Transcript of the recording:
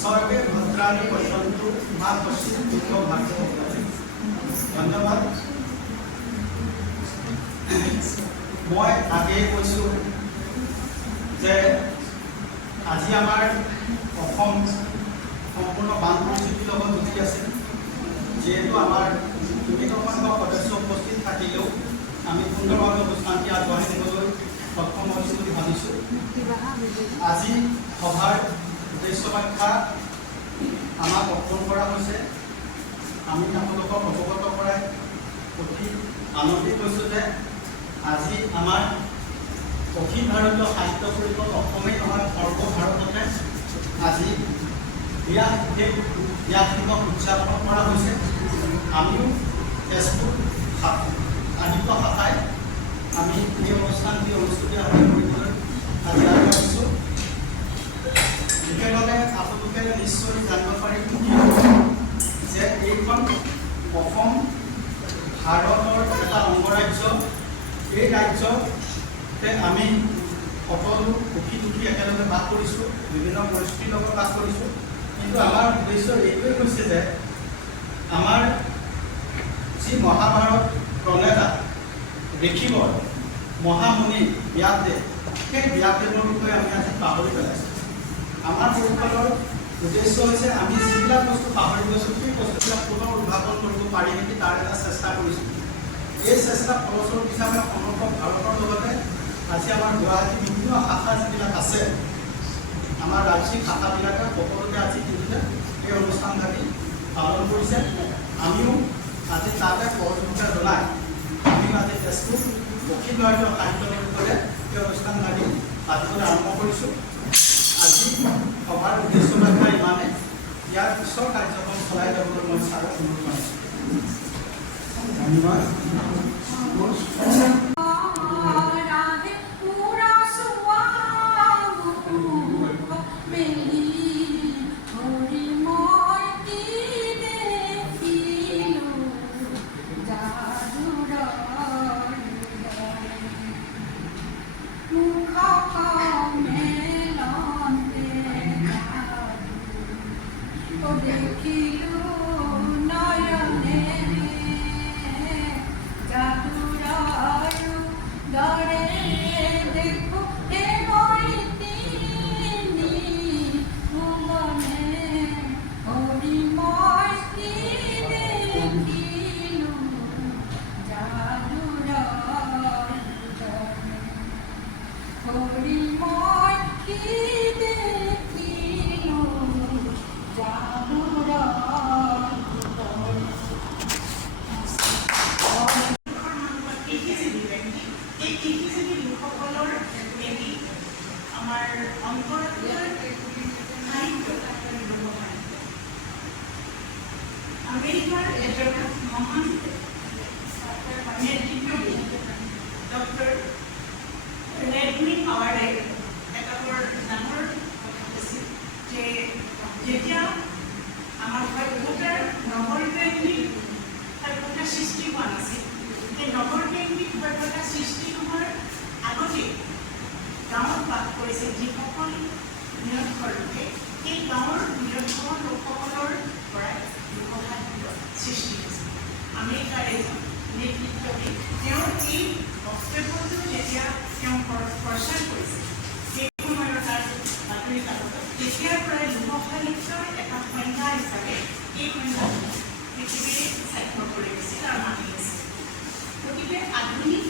सर्वे भद्राणि पश्यन्तु मा कश्चित् दुःखभाग् धन्यवाद। मैं आगे कैसो जे আজি आमार सम्पूर्ण बान परिस्थितिर লগত जुझি আছে जेहेतु आमार संख्यक सदस्य उपस्थित থাকিলেও আমি সুন্দরভাবে অনুষ্ঠানটি আগবঢ়াই নিবলৈ সক্ষম হৈছোঁ বুলি ভাবিছোঁ। আজি সভাৰ উদ্দেশ্য ব্যাখ্যা আমাক অৰ্পণ কৰা হৈছে। আমি আপোনালোকক অৱগত কৰাই অতি আনন্দিত হৈছোঁ যে আজি আমাৰ অখিল ভাৰতীয় সাহিত্য পৰিষদ অসমেই নহয় সৰ্বভাৰততে আজি ব্যাস দিৱস উদযাপন কৰা হৈছে। আমিও তেজপুৰ সাহিত্য শাখাই আমি এই অনুষ্ঠানটি অনুষ্ঠিত কৰিবলৈ আজি আগবাঢ়িছোঁ। একেলগে আপোনালোকে নিশ্চয় জানিব পাৰিব যে এইখন অসম ভাৰতৰ এটা অংগৰাজ্য। এই ৰাজ্যতে আমি সকলো সুখী দুখী একেলগে বাস কৰিছোঁ, বিভিন্ন পৰিস্থিতিৰ লগত বাস কৰিছোঁ। কিন্তু আমাৰ উদ্দেশ্য এইটোৱেই হৈছে যে আমাৰ যি মহাভাৰত প্ৰণেতা ঋষিবৰ মহামুনি ব্যাসদেৱ, সেই ব্যাসদেৱৰ বিষয়ে আমি আজি পাহৰি পেলাইছোঁ। আমাৰ পৰিষদৰ উদ্দেশ্য হৈছে আমি যিবিলাক বস্তু পাহৰি গৈছোঁ সেই বস্তুবিলাক পুনৰ উদ্ভাৱন কৰিব পাৰি নেকি তাৰ এটা চেষ্টা কৰিছোঁ। এই চেষ্টা ফলস্বৰূপ হিচাপে সমগ্ৰ ভাৰতৰ লগতে আজি আমাৰ গুৱাহাটী বিভিন্ন শাখা যিবিলাক আছে, আমাৰ ৰাজ্যিক শাখাবিলাকে সকলোতে আজি কিন্তু এই অনুষ্ঠানভাগি পালন কৰিছে। আমিও আজি তাতে সহযোগিতা জনাই আমিও আজি তেজপুৰ অখিল ভাৰতীয় সাহিত্য পৰিষদে এই অনুষ্ঠানভাগি পাতিবলৈ আৰম্ভ কৰিছোঁ। আজি সভাৰ উদ্দেশ্য ব্যাখ্যা ইমানে। ইয়াৰ পিছৰ কাৰ্যক্ৰম চলাই যাবলৈ মই ছাৰক অনুৰোধ জনাইছোঁ। ধন্যবাদ। আমেৰিকাৰ এজন মহান নেতৃত্ববিদ ডক্টৰ ৰেডমি পাৱাৰে এটা বৰ ডাঙৰ কথা কৈছিল যে যেতিয়া আমাৰ সভ্যতাৰ নগৰকেন্দ্ৰিক সভ্যতা সৃষ্টি হোৱা নাছিল, সেই নগৰকেন্দ্ৰিক সভ্যতা সৃষ্টি হোৱাৰ আগতে গাঁৱত বাস কৰিছিল যিসকল নিৰক্ষৰ লোকে, সেই গাঁৱৰ নিৰক্ষৰ লোকসকলৰ পৰাই লোকসাহিত্যৰ সৃষ্টি হৈছিল। আমেৰিকাৰ এজন নেতৃত্ববিদ তেওঁৰ এই বক্তব্যটো যেতিয়া তেওঁ প্ৰচাৰ কৰিছিল সেই সময়ৰ তাৰ বাতৰি কাকতত, তেতিয়াৰ পৰাই লোকসাহিত্যৰ এটা সংজ্ঞা হিচাপে এই সংজ্ঞাটো পৃথিৱীয়ে স্বাক্ষৰ কৰি গৈছিল আৰু মানি লৈছিল। গতিকে আধুনিক